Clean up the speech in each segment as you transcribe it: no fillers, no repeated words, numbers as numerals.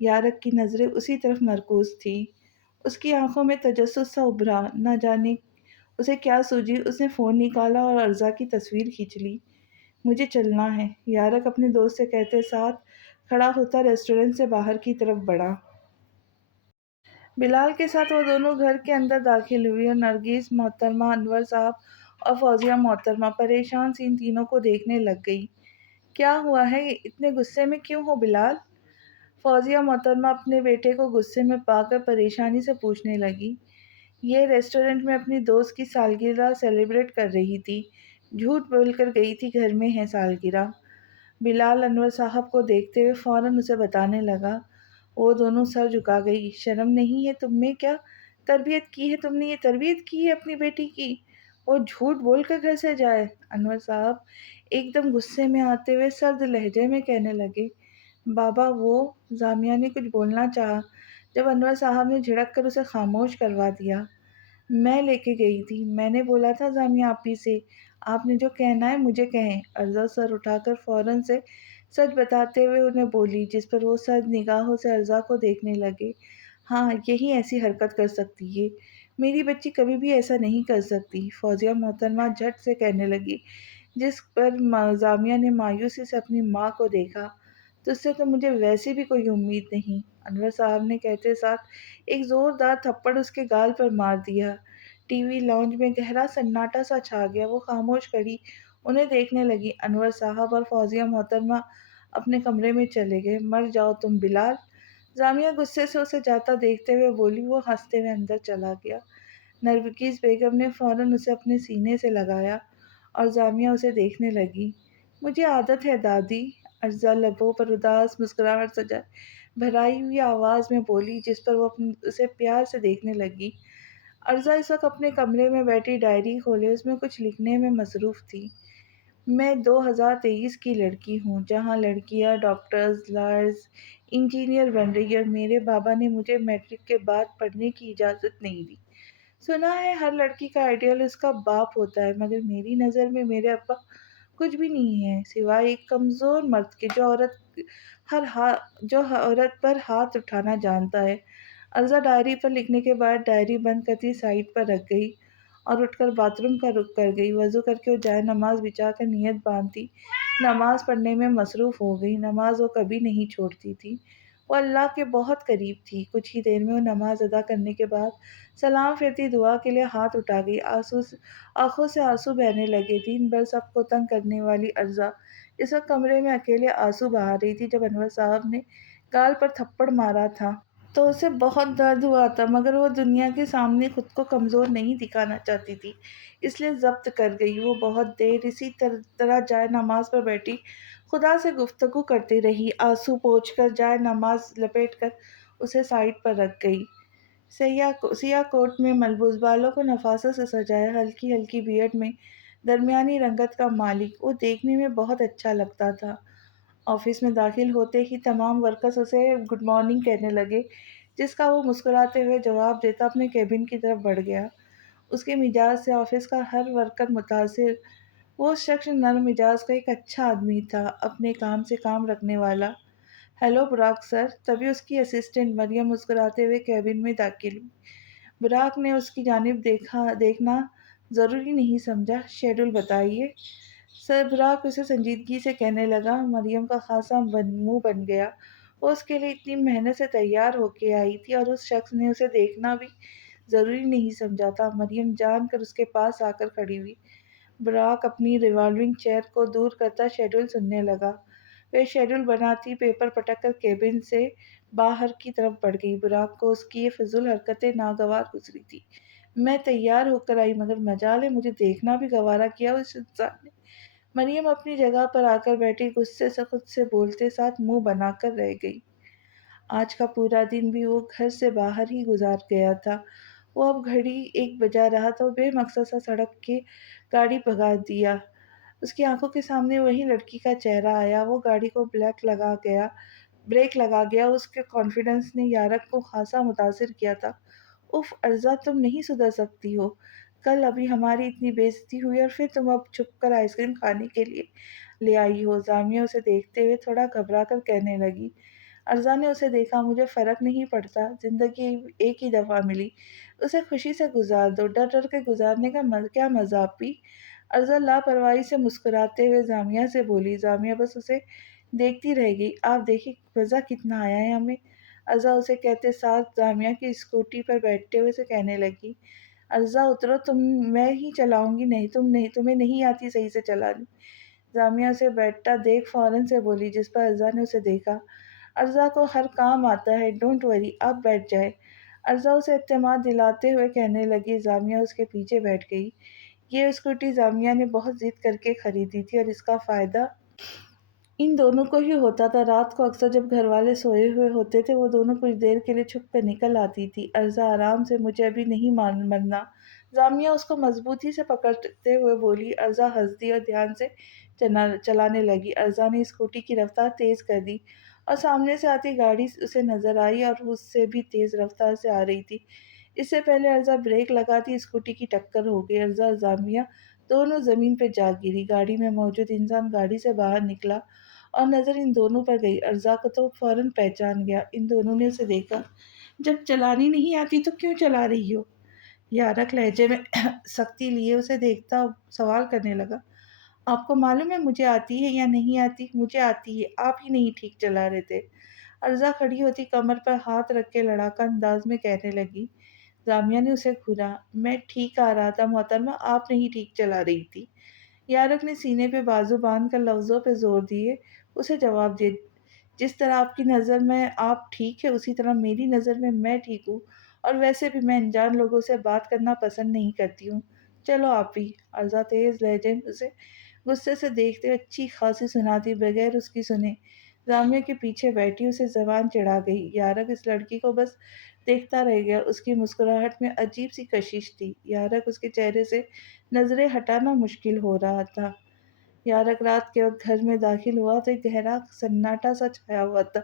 یارق کی نظریں اسی طرف مرکوز تھی۔ اس کی آنکھوں میں تجسس سا ابھرا، نہ جانے اسے کیا سوجی۔ اس نے فون نکالا اور ارزا کی تصویر کھینچ لی۔ مجھے چلنا ہے، یارق اپنے دوست سے کہتے ساتھ کھڑا ہوتا ریسٹورنٹ سے باہر کی طرف بڑھا۔ بلال کے ساتھ وہ دونوں گھر کے اندر داخل ہوئی اور نرگس محترمہ، انور صاحب اور فوزیہ محترمہ پریشان سی ان تینوں کو دیکھنے لگ گئی۔ کیا ہوا ہے؟ اتنے غصے میں کیوں ہو بلال؟ فوزیہ محترمہ اپنے بیٹے کو غصے میں پا کر پریشانی سے پوچھنے لگی۔ یہ ریسٹورنٹ میں اپنی دوست کی سالگرہ سیلیبریٹ کر رہی تھی، جھوٹ بول کر گئی تھی گھر میں ہے سالگرہ۔ بلال انور صاحب کو دیکھتے ہوئے فوراً اسے بتانے لگا۔ وہ دونوں سر جھکا گئی۔ شرم نہیں ہے تم میں؟ کیا تربیت کی ہے تم نے؟ یہ تربیت کی ہے اپنی بیٹی کی؟ وہ جھوٹ بول کر گھر سے جائے؟ انور صاحب ایک دم غصے میں آتے ہوئے سرد لہجے میں کہنے لگے۔ بابا وہ جامعہ نے کچھ بولنا چاہا، جب انور صاحب نے جھڑک کر اسے خاموش کروا دیا۔ میں لے کے گئی تھی، میں نے بولا تھا جامعہ آپی سے آپ نے جو کہنا ہے مجھے کہیں۔ ارزا سر اٹھا کر فوراً سے سچ بتاتے ہوئے انہیں بولی، جس پر وہ سرد نگاہوں سے ارزا کو دیکھنے لگے۔ ہاں یہی ایسی حرکت کر سکتی ہے، میری بچی کبھی بھی ایسا نہیں کر سکتی، فوزیہ محترمہ جھٹ سے کہنے لگی، جس پر جامعہ نے مایوسی سے اپنی ماں کو دیکھا۔ تجھ سے تو مجھے ویسے بھی کوئی امید نہیں، انور صاحب نے کہتے ساتھ ایک زوردار تھپڑ اس کے گال پر مار دیا۔ ٹی وی لاؤنج میں گہرا سناٹا سا چھا گیا۔ وہ خاموش کھڑی انہیں دیکھنے لگی۔ انور صاحب اور فوزیہ محترمہ اپنے کمرے میں چلے گئے۔ مر جاؤ تم بلال، جامعہ غصے سے اسے جاتا دیکھتے ہوئے بولی۔ وہ ہنستے ہوئے اندر چلا گیا۔ نرگس بیگم نے فوراً اسے اپنے سینے سے لگایا اور جامعہ اسے دیکھنے لگی۔ مجھے عادت ہے دادی، ارزا لبوں پر اداس مسکراہٹ سجائے بھرائی ہوئی آواز میں بولی، جس پر وہ اسے پیار سے دیکھنے لگی۔ ارزا اس وقت اپنے کمرے میں بیٹھی ڈائری کھولے اس میں کچھ لکھنے میں مصروف تھی۔ میں 2023 کی لڑکی ہوں، جہاں لڑکیاں ڈاکٹرز، لائرز، انجینئر بن رہی، اور میرے بابا نے مجھے میٹرک کے بعد پڑھنے کی اجازت نہیں دی۔ سنا ہے ہر لڑکی کا آئیڈیل اس کا باپ ہوتا ہے، مگر میری نظر میں میرے ابا کچھ بھی نہیں ہے سوائے ایک کمزور مرد کے جو عورت پر ہاتھ اٹھانا جانتا ہے۔ ارزا ڈائری پر لکھنے کے بعد ڈائری بند کرتی سائڈ پر رکھ گئی اور اٹھ کر باتھ روم کا رخ کر گئی۔ وضو کر کے وہ جائے نماز بچھا کر نیت باندھتی نماز پڑھنے میں مصروف ہو گئی۔ نماز وہ کبھی نہیں چھوڑتی تھی، وہ اللہ کے بہت قریب تھی۔ کچھ ہی دیر میں وہ نماز ادا کرنے کے بعد سلام پھرتی دعا کے لیے ہاتھ اٹھا گئی۔ آنکھوں سے آنسو بہنے لگے۔ دن بھر سب کو تنگ کرنے والی ارزا اس وقت کمرے میں اکیلے آنسو بہا رہی تھی۔ جب انور صاحب نے گال پر تھپڑ مارا تھا تو اسے بہت درد ہوا تھا، مگر وہ دنیا کے سامنے خود کو کمزور نہیں دکھانا چاہتی تھی، اس لیے ضبط کر گئی۔ وہ بہت دیر اسی طرح جائے نماز پر بیٹھی خدا سے گفتگو کرتی رہی۔ آنسو پوچھ کر جائے نماز لپیٹ کر اسے سائڈ پر رکھ گئی۔ سیاہ کوٹ میں ملبوس، بالوں کو نفاست سے سجائے، ہلکی ہلکی بیئرڈ میں درمیانی رنگت کا مالک، وہ دیکھنے میں بہت اچھا لگتا تھا۔ آفس میں داخل ہوتے ہی تمام ورکرز اسے گڈ مارننگ کہنے لگے، جس کا وہ مسکراتے ہوئے جواب دیتا اپنے کیبن کی طرف بڑھ گیا۔ اس کے مزاج سے آفس کا ہر ورکر متاثر۔ وہ شخص نرم مزاج کا ایک اچھا آدمی تھا، اپنے کام سے کام رکھنے والا۔ ہیلو براک سر، تبھی اس کی اسسٹنٹ مریم مسکراتے ہوئے کیبن میں داخل ہوئی۔ براک نے اس کی جانب دیکھنا ضروری نہیں سمجھا۔ شیڈول بتائیے سر، براک اسے سنجیدگی سے کہنے لگا۔ مریم کا خاصا منہ بن گیا، وہ اس کے لیے اتنی محنت سے تیار ہو کے آئی تھی اور اس شخص نے اسے دیکھنا بھی ضروری نہیں سمجھا تھا۔ مریم جان کر اس کے پاس آ کر کھڑی ہوئی۔ براک اپنی ریوالونگ چیئر کو دور کرتا شیڈول سننے لگا۔ وہ شیڈول بناتی پیپر پٹک کر کیبن سے باہر کی طرف بڑھ گئی۔ براک کو اس کی یہ فضول حرکتیں ناگوار گزری تھی۔ میں تیار ہو کر آئی، مگر مجال ہے مجھے دیکھنا بھی گوارا کیا اس انسان نے۔ مریم اپنی جگہ پر آ کر بیٹھی، غصے سے خود سے بولتے ساتھ منہ بنا کر رہ گئی۔ آج کا پورا دن بھی وہ گھر سے باہر ہی گزار گیا تھا۔ وہ اب گھڑی 1 بجا رہا تھا، وہ بے مقصد سا سڑک کے گاڑی بھگا دیا۔ اس کی آنکھوں کے سامنے وہی لڑکی کا چہرہ آیا۔ وہ گاڑی کو بریک لگا گیا۔ اس کے کانفیڈنس نے یارق کو خاصا متاثر کیا تھا۔ اف ارزا، تم نہیں سدھر سکتی ہو؟ کل ابھی ہماری اتنی بے عزتی ہوئی اور پھر تم اب چھپ کر آئس کریم کھانے کے لیے لے آئی ہو۔ جامعہ اسے دیکھتے ہوئے تھوڑا گھبرا کر کہنے لگی۔ ارزا نے اسے دیکھا، مجھے فرق نہیں پڑتا، زندگی ایک ہی دفعہ ملی، اسے خوشی سے گزار دو، ڈر ڈر کے گزارنے کا کیا مزہ آپی؟ ارزا لاپرواہی سے مسکراتے ہوئے جامعہ سے بولی۔ جامعہ بس اسے دیکھتی رہ گئی۔ آپ دیکھیں مزہ کتنا آیا ہے ہمیں، ارزا اسے کہتے ساتھ جامعہ کی اسکوٹی پر بیٹھتے ہوئے سے کہنے لگی۔ ارزا اترو تم، میں ہی چلاؤں گی، نہیں تم نہیں، تمہیں نہیں آتی صحیح سے چلانی۔ جامعہ اسے بیٹھتا دیکھ فوراً سے بولی، جس پر ارزا نے اسے دیکھا۔ ارزا کو ہر کام آتا ہے، ڈونٹ وری، آپ بیٹھ جائے۔ ارزا اسے اعتماد دلاتے ہوئے کہنے لگی۔ جامعہ اس کے پیچھے بیٹھ گئی۔ یہ اسکوٹی جامعہ نے بہت ضد کر کے خریدی تھی اور اس کا فائدہ ان دونوں کو ہی ہوتا تھا۔ رات کو اکثر جب گھر والے سوئے ہوئے ہوتے تھے، وہ دونوں کچھ دیر کے لیے چھپ کر نکل آتی تھی۔ ارزا آرام سے، مجھے ابھی نہیں مرنا۔ جامعہ اس کو مضبوطی سے پکڑتے ہوئے بولی۔ ارزا ہنس دی اور دھیان سے چلانے لگی۔ ارزا نے اسکوٹی کی رفتار تیز کر دی اور سامنے سے آتی گاڑی اسے نظر آئی اور اس سے بھی تیز رفتار سے آ رہی تھی۔ اس سے پہلے ارزا بریک لگاتی اسکوٹی کی ٹکر ہو گئی۔ ارزا اور جامعہ دونوں زمین پہ جا گری۔ گاڑی میں موجود انسان گاڑی سے باہر نکلا اور نظر ان دونوں پر گئی۔ ارزا کو تو فوراً پہچان گیا، ان دونوں نے اسے دیکھا۔ جب چلانی نہیں آتی تو کیوں چلا رہی ہو؟ یارک لہجے میں سختی لیے اسے دیکھتا سوال کرنے لگا۔ آپ کو معلوم ہے مجھے آتی ہے یا نہیں آتی؟ مجھے آتی ہے، آپ ہی نہیں ٹھیک چلا رہے تھے۔ ارزا کھڑی ہوتی کمر پر ہاتھ رکھ کے لڑاکا انداز میں کہنے لگی۔ جامعہ نے اسے گھورا۔ میں ٹھیک آ رہا تھا محترمہ، آپ نہیں ٹھیک چلا رہی تھی۔ یارک نے سینے پہ بازو باندھ کر لفظوں پہ زور دیے اسے جواب دیا۔ جس طرح آپ کی نظر میں آپ ٹھیک ہے، اسی طرح میری نظر میں ٹھیک ہوں، اور ویسے بھی میں انجان لوگوں سے بات کرنا پسند نہیں کرتی ہوں۔ چلو آپ ہی۔ ارزا تیز لہجے میں اسے غصے سے دیکھتے ہوئے اچھی خاصی سناتی بغیر اس کی سنے جامعہ کے پیچھے بیٹھی اسے زبان چڑھا گئی۔ یارک اس لڑکی کو بس دیکھتا رہ گیا۔ اس کی مسکراہٹ میں عجیب سی کشش تھی۔ یارک اس کے چہرے سے نظریں ہٹانا مشکل ہو رہا تھا۔ یارک رات کے وقت گھر میں داخل ہوا تو ایک گہرا سناٹا سا چھایا ہوا تھا۔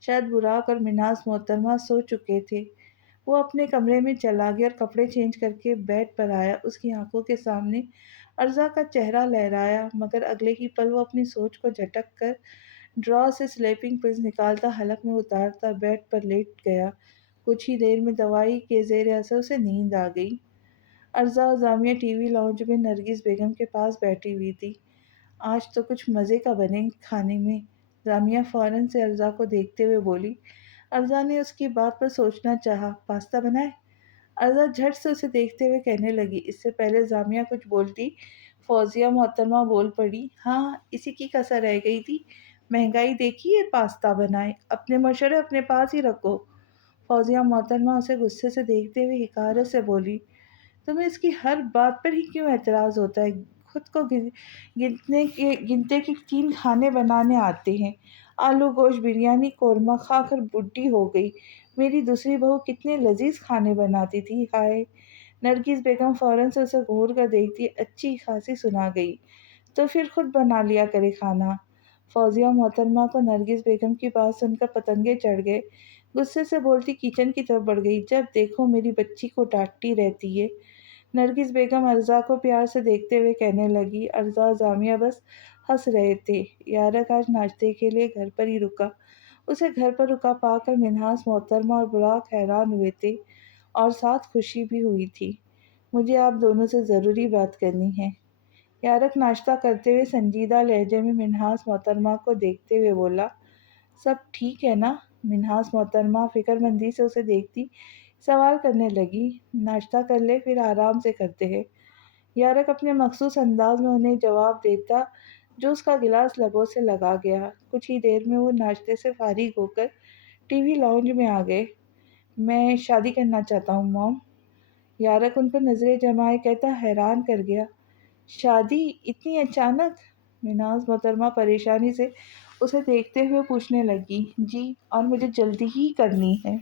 شاید براق اور منہاس محترمہ سو چکے تھے۔ وہ اپنے کمرے میں چلا گیا اور کپڑے چینج کر کے بیڈ پر آیا۔ اس کی آنکھوں کے سامنے ارزا کا چہرہ لہرایا، مگر اگلے ہی پل وہ اپنی سوچ کو جھٹک کر ڈرا سے سلیپنگ پلز نکالتا حلق میں اتارتا بیڈ پر لیٹ گیا۔ کچھ ہی دیر میں دوائی کے زیر اثر اسے نیند آ گئی۔ ارزا اور جامعہ ٹی وی لاؤنج میں نرگس بیگم کے پاس بیٹھی ہوئی تھی۔ آج تو کچھ مزے کا بنے کھانے میں، جامعہ فوراً سے ارزا کو دیکھتے ہوئے بولی۔ ارزا نے اس کی بات پر سوچنا چاہا۔ پاستا بنائے؟ ارزا جھٹ سے اسے دیکھتے ہوئے کہنے لگی۔ اس سے پہلے جامعہ کچھ بولتی، فوزیہ محترمہ بول پڑی۔ ہاں، اسی کی کسر رہ گئی تھی، مہنگائی دیکھی ہے، پاستا بنائے، اپنے مشورے اپنے پاس ہی رکھو۔ فوزیہ محترمہ اسے غصے سے دیکھتے ہوئے حقارت سے بولی۔ تمہیں اس کی ہر بات پر ہی کیوں اعتراض ہوتا ہے؟ خود کو گنتے کے 3 کھانے بنانے آتے ہیں، آلو گوشت بریانی قورمہ کھا کر بڈھی ہو گئی۔ میری دوسری بہو کتنے لذیذ کھانے بناتی تھی، ہائے۔ نرگس بیگم فوراً سے اسے گھور کر دیکھتی اچھی خاصی سنا گئی، تو پھر خود بنا لیا کرے کھانا۔ فوزیہ محترمہ کو نرگس بیگم کی بات سن کر پتنگے چڑھ گئے۔ غصے سے بولتی کچن کی طرف بڑھ گئی۔ جب دیکھو میری بچی کو ڈانٹتی رہتی ہے۔ نرگس بیگم ارزا کو پیار سے دیکھتے ہوئے کہنے لگی۔ ارزا اور جامعہ بس ہنس رہے تھے۔ یارک آج ناشتے کے لیے گھر پر ہی رکا۔ اسے گھر پر رکا پا کر منہاس محترمہ اور براق حیران ہوئے تھے اور ساتھ خوشی بھی ہوئی تھی۔ مجھے آپ دونوں سے ضروری بات کرنی ہے۔ یارک ناشتہ کرتے ہوئے سنجیدہ لہجے میں منہاس محترمہ کو دیکھتے ہوئے بولا۔ سب ٹھیک ہے نا؟ منہاس محترمہ فکر مندی سے اسے دیکھتی سوال کرنے لگی۔ ناشتہ کر لے، پھر آرام سے کرتے ہیں۔ یارک اپنے مخصوص انداز میں انہیں جواب دیتا جو اس کا گلاس لبوں سے لگا گیا۔ کچھ ہی دیر میں وہ ناشتے سے فارغ ہو کر ٹی وی لاؤنج میں آ گئے۔ میں شادی کرنا چاہتا ہوں موم۔ یارک ان پر نظریں جمائے کہتا حیران کر گیا۔ شادی اتنی اچانک؟ منہاس محترمہ پریشانی سے اسے دیکھتے ہوئے پوچھنے لگی۔ جی، اور مجھے جلدی ہی کرنی ہے۔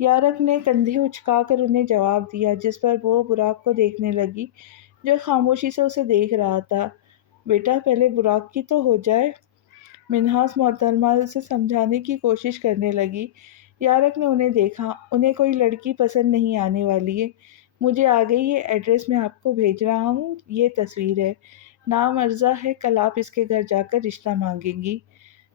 یارک نے کندھے اچکا کر انہیں جواب دیا، جس پر وہ براق کو دیکھنے لگی جو خاموشی سے اسے دیکھ رہا تھا۔ بیٹا پہلے براق کی تو ہو جائے۔ منہاس محترمہ اسے سمجھانے کی کوشش کرنے لگی۔ یارک نے انہیں دیکھا۔ انہیں کوئی لڑکی پسند نہیں آنے والی ہے۔ مجھے آ گئی یہ ایڈریس میں آپ کو بھیج رہا ہوں، یہ تصویر ہے، نام ارزا ہے، کل آپ اس کے گھر جا کر رشتہ مانگیں گی۔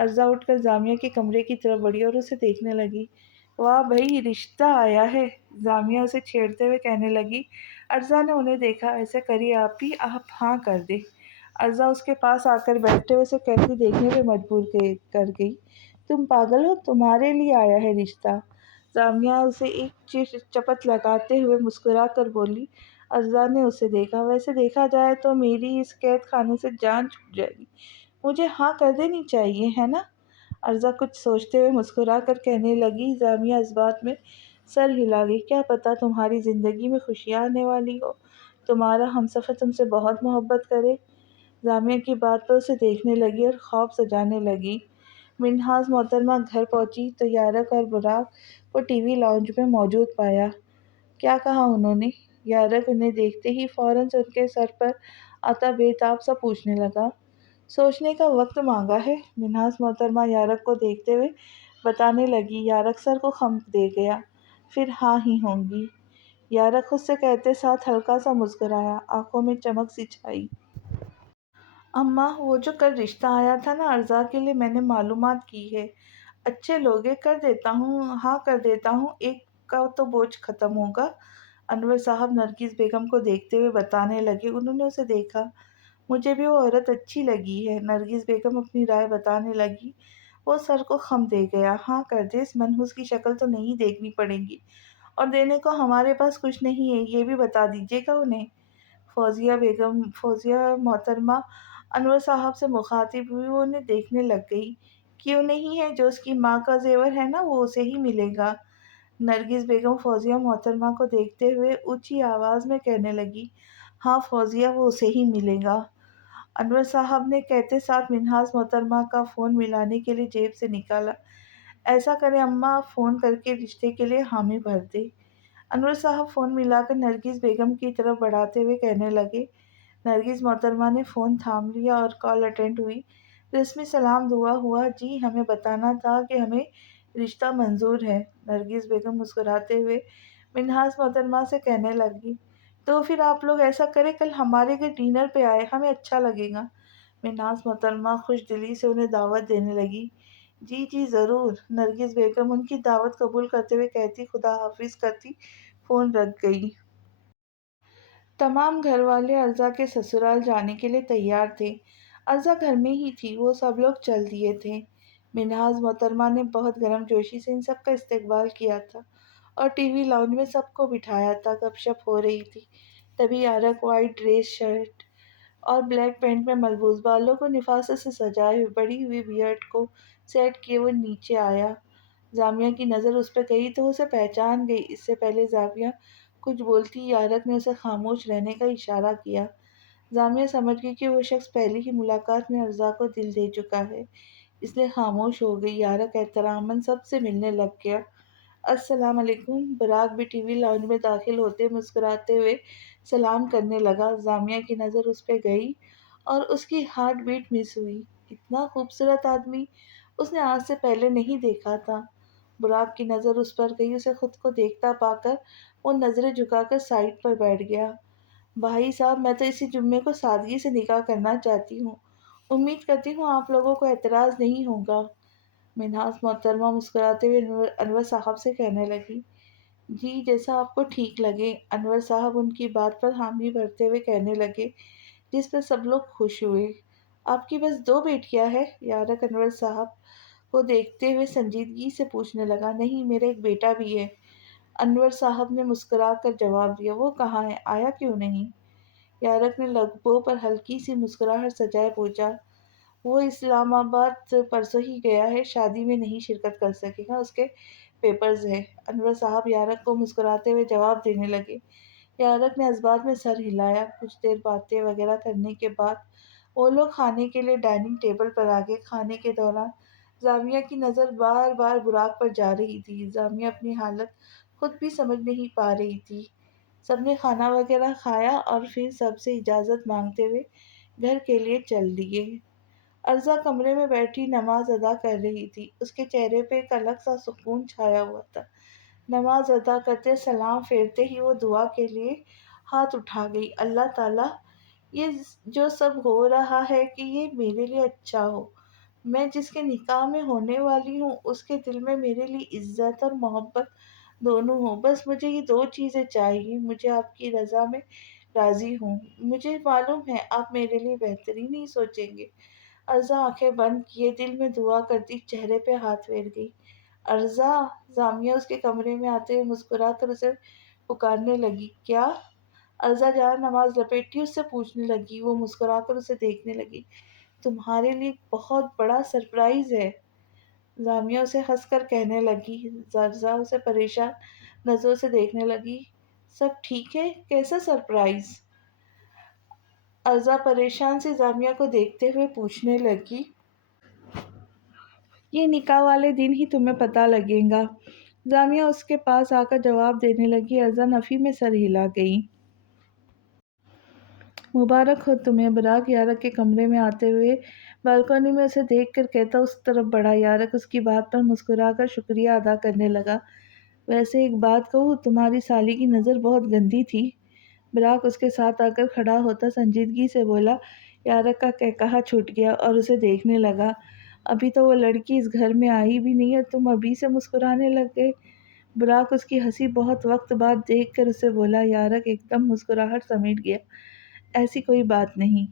ارزا اٹھ کر جامعہ کے کمرے کی طرف بڑھی اور اسے دیکھنے لگی۔ واہ بھئی، رشتہ آیا ہے، جامعہ اسے چھیڑتے ہوئے کہنے لگی۔ ارزا نے انہیں دیکھا۔ ایسے کریے آپی، آپ ہاں کر دیں۔ ارزا اس کے پاس آ کر بیٹھتے ہوئے اسے کیسی دیکھنے پہ مجبور کر گئی۔ تم پاگل ہو، تمہارے لیے آیا ہے رشتہ۔ جامعہ اسے ایک چپت لگاتے ہوئے مسکرا کر بولی۔ ارزا نے اسے دیکھا۔ ویسے دیکھا جائے تو میری اس قید خانے سے جان چھوٹ جائے گی، مجھے ہاں کر دینی چاہیے، ہے نا؟ ارزا کچھ سوچتے ہوئے مسکرا کر کہنے لگی۔ جامعہ اس بات میں سر ہلا گئی۔ کیا پتا تمہاری زندگی میں خوشیاں آنے والی ہو، تمہارا ہمسفر تم سے بہت محبت کرے۔ جامعہ کی بات پر اسے دیکھنے لگی اور خواب سجانے لگی۔ منہاس محترمہ گھر پہنچی تو یارق اور براق کو ٹی وی لاؤنج میں موجود پایا۔ کیا کہا انہوں نے؟ یارق انہیں دیکھتے ہی فوراً سے ان کے سر پر آتا بے تاب سا پوچھنے لگا۔ سوچنے کا وقت مانگا ہے، منہاس محترمہ یارق کو دیکھتے ہوئے بتانے لگی۔ یارق سر کو خم دے گیا۔ پھر ہاں ہی ہوں گی، یارق خود سے کہتے ساتھ ہلکا سا مسکرایا، آنکھوں میں چمک سی چھائی۔ اماں، وہ جو کل رشتہ آیا تھا نا ارزا کے لیے، میں نے معلومات کی ہے۔ اچھے لوگے، کر دیتا ہوں، ہاں کر دیتا ہوں، ایک کا تو بوجھ ختم ہوگا۔ انور صاحب نرگس بیگم کو دیکھتے ہوئے بتانے لگے۔ انہوں نے اسے دیکھا۔ مجھے بھی وہ عورت اچھی لگی ہے، نرگس بیگم اپنی رائے بتانے لگی۔ وہ سر کو خم دے گیا۔ ہاں کر دے، اس منحوس کی شکل تو نہیں دیکھنی پڑے گی، اور دینے کو ہمارے پاس کچھ نہیں ہے، یہ بھی بتا دیجیے گا انہیں۔ فوزیہ محترمہ انور صاحب سے مخاطب ہوئی۔ وہ انہیں دیکھنے لگ گئی۔ کیوں نہیں ہے، جو اس کی ماں کا زیور ہے نا، وہ اسے ہی ملے گا۔ نرگس بیگم فوزیہ محترمہ کو دیکھتے ہوئے اونچی آواز میں کہنے لگی۔ ہاں فوزیہ، وہ اسے ہی ملے گا، انور صاحب نے کہتے ساتھ منہاس محترمہ کا فون ملانے کے لیے جیب سے نکالا۔ ایسا کریں اماں، آپ فون کر کے رشتے کے لیے حامی بھر دیں۔ انور صاحب فون ملا کر نرگس بیگم کی طرف بڑھاتے ہوئے کہنے لگے۔ نرگس محترمہ نے فون تھام لیا اور کال اٹینڈ ہوئی۔ رسمی سلام دعا ہوا۔ جی، ہمیں بتانا تھا کہ ہمیں رشتہ منظور ہے، نرگس بیگم مسکراتے ہوئے منہاس محترمہ سے کہنے لگی۔ تو پھر آپ لوگ ایسا کریں، کل ہمارے گھر ڈنر پہ آئے، ہمیں اچھا لگے گا۔ منہاس محترمہ خوش دلی سے انہیں دعوت دینے لگی۔ جی جی ضرور، نرگس بیگم ان کی دعوت قبول کرتے ہوئے کہتی خدا حافظ کرتی فون رکھ گئی۔ تمام گھر والے ارزا کے سسرال جانے کے لیے تیار تھے۔ ارزا گھر میں ہی تھی، وہ سب لوگ چل دیے تھے۔ منہاس محترمہ نے بہت گرم جوشی سے ان سب کا استقبال کیا تھا اور ٹی وی لاؤنج میں سب کو بٹھایا تھا۔ گپ شپ ہو رہی تھی، تبھی یارق وائٹ ڈریس شرٹ اور بلیک پینٹ میں ملبوس، بالوں کو نفاست سے سجائے ہوئے، بڑی ہوئی بیئرڈ کو سیٹ کیے وہ نیچے آیا۔ جامعہ کی نظر اس پہ گئی تو اسے پہچان گئی۔ اس سے پہلے جامعہ کچھ بولتی، یارق نے اسے خاموش رہنے کا اشارہ کیا۔ جامعہ سمجھ گئی کہ وہ شخص پہلی ہی ملاقات میں ارزا کو دل دے چکا ہے، اس لیے خاموش ہو گئی۔ یارق احتراماً سب سے ملنے لگ گیا۔ السلام علیکم۔ براق بھی ٹی وی لاؤنج میں داخل ہوتے مسکراتے ہوئے سلام کرنے لگا۔ جامعہ کی نظر اس پہ گئی اور اس کی ہارٹ بیٹ مس ہوئی۔ اتنا خوبصورت آدمی اس نے آج سے پہلے نہیں دیکھا تھا۔ براق کی نظر اس پر گئی، اسے خود کو دیکھتا پا کر وہ نظریں جھکا کر سائڈ پر بیٹھ گیا۔ بھائی صاحب، میں تو اسی جمعے کو سادگی سے نکاح کرنا چاہتی ہوں، امید کرتی ہوں آپ لوگوں کو اعتراض نہیں ہوگا۔ منہاس محترمہ مسکراتے ہوئے انور صاحب سے کہنے لگی۔ جی، جیسا آپ کو ٹھیک لگے، انور صاحب ان کی بات پر حامی بھرتے ہوئے کہنے لگے، جس پہ سب لوگ خوش ہوئے۔ آپ کی بس 2 بیٹیاں ہیں؟ یارق انور صاحب کو دیکھتے ہوئے سنجیدگی سے پوچھنے لگا۔ نہیں، میرا ایک بیٹا بھی ہے، انور صاحب نے مسکرا کر جواب دیا۔ وہ کہاں ہے، آیا کیوں نہیں؟ یارق نے لبوں پر ہلکی سی مسکراہٹ سجائے پوچھا۔ وہ اسلام آباد پرسوں ہی گیا ہے، شادی میں نہیں شرکت کر سکے گا، اس کے پیپرز ہیں، انور صاحب یارق کو مسکراتے ہوئے جواب دینے لگے۔ یارق نے اس بات میں سر ہلایا۔ کچھ دیر باتیں وغیرہ کرنے کے بعد وہ لوگ کھانے کے لیے ڈائننگ ٹیبل پر آ گئے۔ کھانے کے دوران جامعہ کی نظر بار بار براق پر جا رہی تھی۔ جامعہ اپنی حالت خود بھی سمجھ نہیں پا رہی تھی۔ سب نے کھانا وغیرہ کھایا اور پھر سب سے اجازت مانگتے ہوئے گھر کے لیے چل دیے۔ ارزا کمرے میں بیٹھی نماز ادا کر رہی تھی۔ اس کے چہرے پہ ایک الگ سا سکون چھایا ہوا تھا۔ نماز ادا کرتے سلام پھیرتے ہی وہ دعا کے لیے ہاتھ اٹھا گئی۔ اللہ تعالیٰ، یہ جو سب ہو رہا ہے کہ یہ میرے لیے اچھا ہو، میں جس کے نکاح میں ہونے والی ہوں اس کے دل میں میرے لیے عزت اور محبت دونوں ہوں۔ بس مجھے یہ دو چیزیں چاہیے، مجھے آپ کی رضا میں راضی ہوں۔ مجھے معلوم ہے آپ میرے لیے بہترین ہی سوچیں گے۔ ارزا آنکھیں بند کیے دل میں دعا کرتی چہرے پہ ہاتھ پھیر گئی۔ ارزا! زامیہ اس کے کمرے میں آتے ہوئے مسکرا کر اسے پکارنے لگی۔ کیا؟ ارزا جان نماز لپیٹی اس سے پوچھنے لگی۔ وہ مسکرا کر اسے دیکھنے لگی۔ تمہارے لیے ایک بہت بڑا سرپرائز ہے، زامیہ اسے ہنس کر کہنے لگی۔ ارزا اسے پریشان نظروں سے دیکھنے لگی۔ سب ٹھیک ہے؟ کیسا سرپرائز؟ ارزا پریشان سی زامیہ کو دیکھتے ہوئے پوچھنے لگی۔ یہ نکاح والے دن ہی تمہیں پتہ لگے گا، زامیہ اس کے پاس آ کر جواب دینے لگی۔ ارزا نفی میں سر ہلا گئی۔ مبارک ہو تمہیں، براق یارق کے کمرے میں آتے ہوئے بالکونی میں اسے دیکھ کر کہتا اس طرف بڑھا۔ یارق اس کی بات پر مسکرا کر شکریہ ادا کرنے لگا۔ ویسے ایک بات کہوں، تمہاری سالی کی نظر بہت گندی تھی۔ براق اس کے ساتھ آ کر کھڑا ہوتا سنجیدگی سے بولا۔ یارق کا قہقہا چھوٹ گیا اور اسے دیکھنے لگا۔ ابھی تو وہ لڑکی اس گھر میں آئی بھی نہیں اور تم ابھی سے مسکرانے لگ گئے۔ براق اس کی ہنسی بہت وقت بعد دیکھ کر اسے بولا۔ یارق ایک دم مسکراہٹ سمیٹ گیا۔ ایسی کوئی بات نہیں۔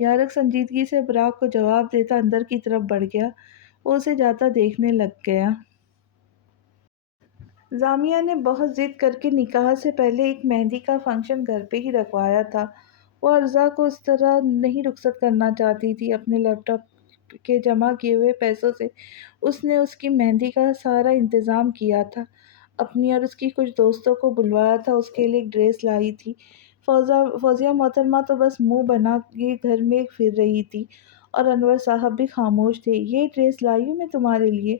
یارق سنجیدگی سے براق کو جواب دیتا اندر کی طرف بڑھ گیا۔ وہ اسے جاتا دیکھنے لگ گیا۔ زامیہ نے بہت ضد کر کے نکاح سے پہلے ایک مہندی کا فنکشن گھر پہ ہی رکھوایا تھا۔ وہ ارزا کو اس طرح نہیں رخصت کرنا چاہتی تھی۔ اپنے لیپ ٹاپ کے جمع کیے ہوئے پیسوں سے اس نے اس کی مہندی کا سارا انتظام کیا تھا۔ اپنی اور اس کی کچھ دوستوں کو بلوایا تھا، اس کے لیے ایک ڈریس لائی تھی۔ فوزیہ محترمہ تو بس منہ بنا کے گھر میں پھر رہی تھی اور انور صاحب بھی خاموش تھے۔ یہ ڈریس لائی ہوں میں تمہارے لیے،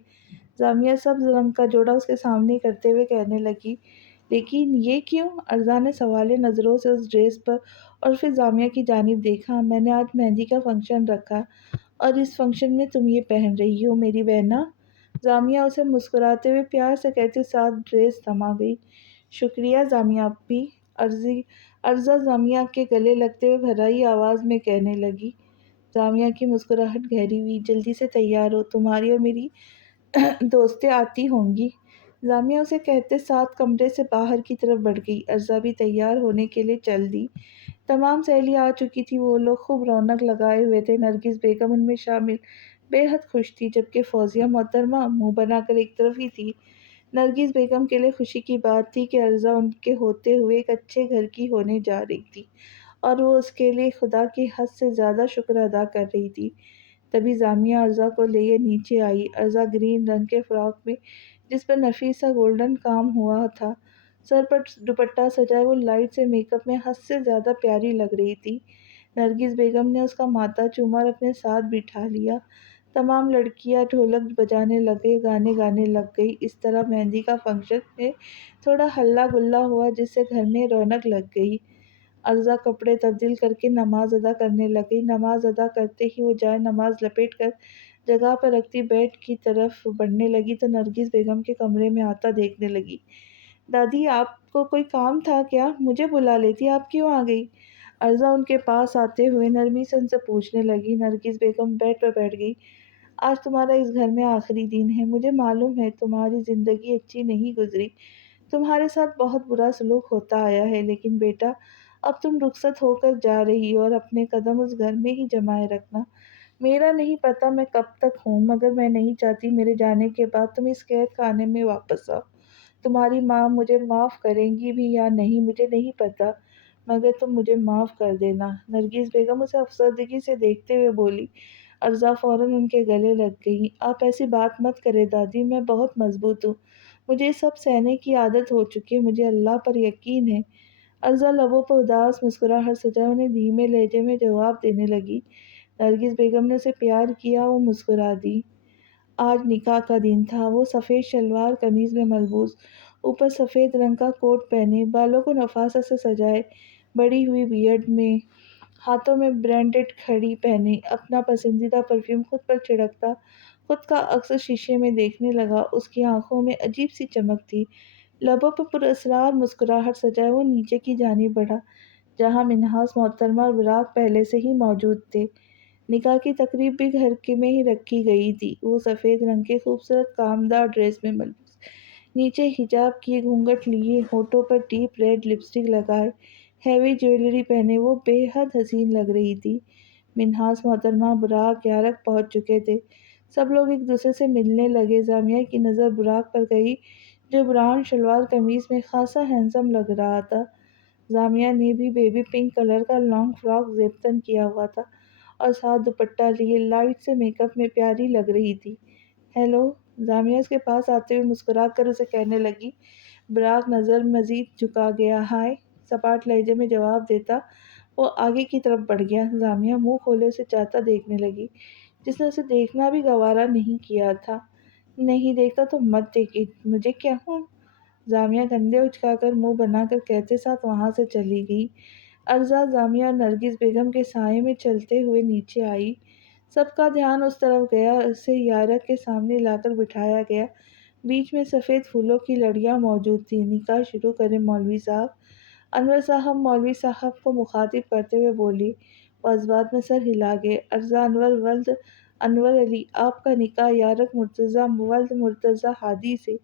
زامیہ سبز رنگ کا جوڑا اس کے سامنے کرتے ہوئے کہنے لگی۔ لیکن یہ کیوں؟ ارزا نے سوالیہ نظروں سے اس ڈریس پر اور پھر زامیہ کی جانب دیکھا۔ میں نے آج مہندی کا فنکشن رکھا اور اس فنکشن میں تم یہ پہن رہی ہو میری بہنا، زامیہ اسے مسکراتے ہوئے پیار سے کہتے ساتھ ڈریس تھما گئی۔ شکریہ زامیہ اپی، ارزا زامیہ کے گلے لگتے ہوئے بھرائی آواز میں کہنے لگی۔ زامیہ کی مسکراہٹ گہری ہوئی۔ جلدی سے تیار ہو، تمہاری اور میری دوستیں آتی ہوں گی، زامیہ اسے کہتے ساتھ کمرے سے باہر کی طرف بڑھ گئی۔ ارزا بھی تیار ہونے کے لیے چل دی۔ تمام سہیلیاں آ چکی تھی، وہ لوگ خوب رونق لگائے ہوئے تھے۔ نرگس بیگم ان میں شامل بے حد خوش تھی، جبکہ فوزیہ محترمہ منہ بنا کر ایک طرف ہی تھی۔ نرگس بیگم کے لیے خوشی کی بات تھی کہ ارزا ان کے ہوتے ہوئے ایک اچھے گھر کی ہونے جا رہی تھی اور وہ اس کے لیے خدا کی حد سے زیادہ شکر ادا کر رہی تھی۔ تبھی زامیہ ارزا کو لیے نیچے آئی۔ ارزا گرین رنگ کے فراک میں جس پر نفیس سا گولڈن کام ہوا تھا، سر پر دوپٹہ سجائے وہ لائٹ سے میک اپ میں حد سے زیادہ پیاری لگ رہی تھی۔ نرگس بیگم نے اس کا ماتھا چوما اور اپنے ساتھ بٹھا لیا۔ تمام لڑکیاں ڈھولک بجانے لگے، گانے گانے لگ گئی۔ اس طرح مہندی کا فنکشن میں تھوڑا ہلا گلا ہوا جس سے گھر میں رونق لگ گئی۔ ارزا کپڑے تبدیل کر کے نماز ادا کرنے لگی۔ نماز ادا کرتے ہی وہ جائے نماز لپیٹ کر جگہ پر رکھتی بیڈ کی طرف بڑھنے لگی تو نرگس بیگم کے کمرے میں آتا دیکھنے لگی۔ دادی آپ کو کوئی کام تھا کیا؟ مجھے بلا لیتی، آپ کیوں آ گئی؟ ارزا ان کے پاس آتے ہوئے نرمی سے ان سے پوچھنے لگی۔ نرگس بیگم بیڈ پر بیٹھ گئی۔ آج تمہارا اس گھر میں آخری دن ہے، مجھے معلوم ہے تمہاری زندگی اچھی نہیں گزری، تمہارے ساتھ بہت برا سلوک ہوتا آیا ہے، لیکن بیٹا اب تم رخصت ہو کر جا رہی ہو اور اپنے قدم اس گھر میں ہی جمائے رکھنا۔ میرا نہیں پتا میں کب تک ہوں، مگر میں نہیں چاہتی میرے جانے کے بعد تم اس قید خانے میں واپس آؤ۔ تمہاری ماں مجھے معاف کریں گی بھی یا نہیں مجھے نہیں پتا، مگر تم مجھے معاف کر دینا۔ نرگس بیگم اسے افسردگی سے دیکھتے ہوئے بولی۔ ارزا فوراً ان کے گلے لگ گئی۔ آپ ایسی بات مت کریں دادی، میں بہت مضبوط ہوں، مجھے سب سہنے کی عادت ہو چکی ہے، مجھے اللہ پر یقین ہے۔ ارزا لبوں پر اداس مسکراہٹ سجائے انہیں دھیمے لہجے میں جواب دینے لگی۔ نرگس بیگم نے اسے پیار کیا، وہ مسکرا دی۔ آج نکاح کا دن تھا۔ وہ سفید شلوار قمیض میں ملبوس، اوپر سفید رنگ کا کوٹ پہنے، بالوں کو نفاست سے سجائے، بڑی ہوئی بیئرڈ میں، ہاتھوں میں برینڈڈ گھڑی پہنے، اپنا پسندیدہ پرفیوم خود پر چھڑکتا خود کا عکس شیشے میں دیکھنے لگا۔ اس کی آنکھوں میں عجیب سی چمک تھی، لبوں پر پراسرار مسکراہٹ سجائے وہ نیچے کی جانب بڑھا جہاں منہاس محترمہ اور براق پہلے سے ہی موجود تھے۔ نکاح کی تقریب بھی گھر کے میں ہی رکھی گئی تھی۔ وہ سفید رنگ کے خوبصورت کامدار ڈریس میں ملبوس، نیچے حجاب کیے، گھونگھٹ لیے، ہونٹوں پر ڈیپ ریڈ لپسٹک لگائے، ہیوی جیولری پہنے وہ بے حد حسین لگ رہی تھی۔ منہاس محترمہ براق یارق پہنچ چکے تھے۔ سب لوگ ایک دوسرے سے ملنے لگے۔ زامیہ کی نظر براق پر گئی جو براؤن شلوار قمیض میں خاصا ہینڈسم لگ رہا تھا۔ زامیہ نے بھی بیبی پنک کلر کا لانگ فراک زیب تن کیا ہوا تھا اور ساتھ دوپٹہ لیے لائٹ سے میک اپ میں پیاری لگ رہی تھی۔ ہیلو، زامیہ اس کے پاس آتے ہوئے مسکرا کر اسے کہنے لگی۔ براق نظر مزید جھکا گیا۔ ہائے، سپاٹ لہجے میں جواب دیتا وہ آگے کی طرف بڑھ گیا۔ زامیہ منہ کھولے اسے جاتا دیکھنے لگی، جس نے اسے دیکھنا بھی گوارا نہیں کیا تھا۔ نہیں دیکھتا تو مت دیکھ، مجھے کیا ہوں؟ زامیہ کندھے اچکا کر منہ بنا کر کہتے ساتھ وہاں سے چلی گئی۔ ارزا، زامیہ اور نرگس بیگم کے سائے میں چلتے ہوئے نیچے آئی۔ سب کا دھیان اس طرف گیا۔ اسے یارق کے سامنے لا کر بٹھایا گیا۔ بیچ میں سفید پھولوں کی لڑیاں موجود تھیں۔ نکاح شروع کریں مولوی صاحب۔ انور صاحب مولوی صاحب کو مخاطب کرتے ہوئے بولی۔ وہ اس بات میں سر ہلا گئے۔ ارزا انور ولد انور علی، آپ کا نکاح یارق مرتضیٰ ولد مرتضیٰ ہادی سے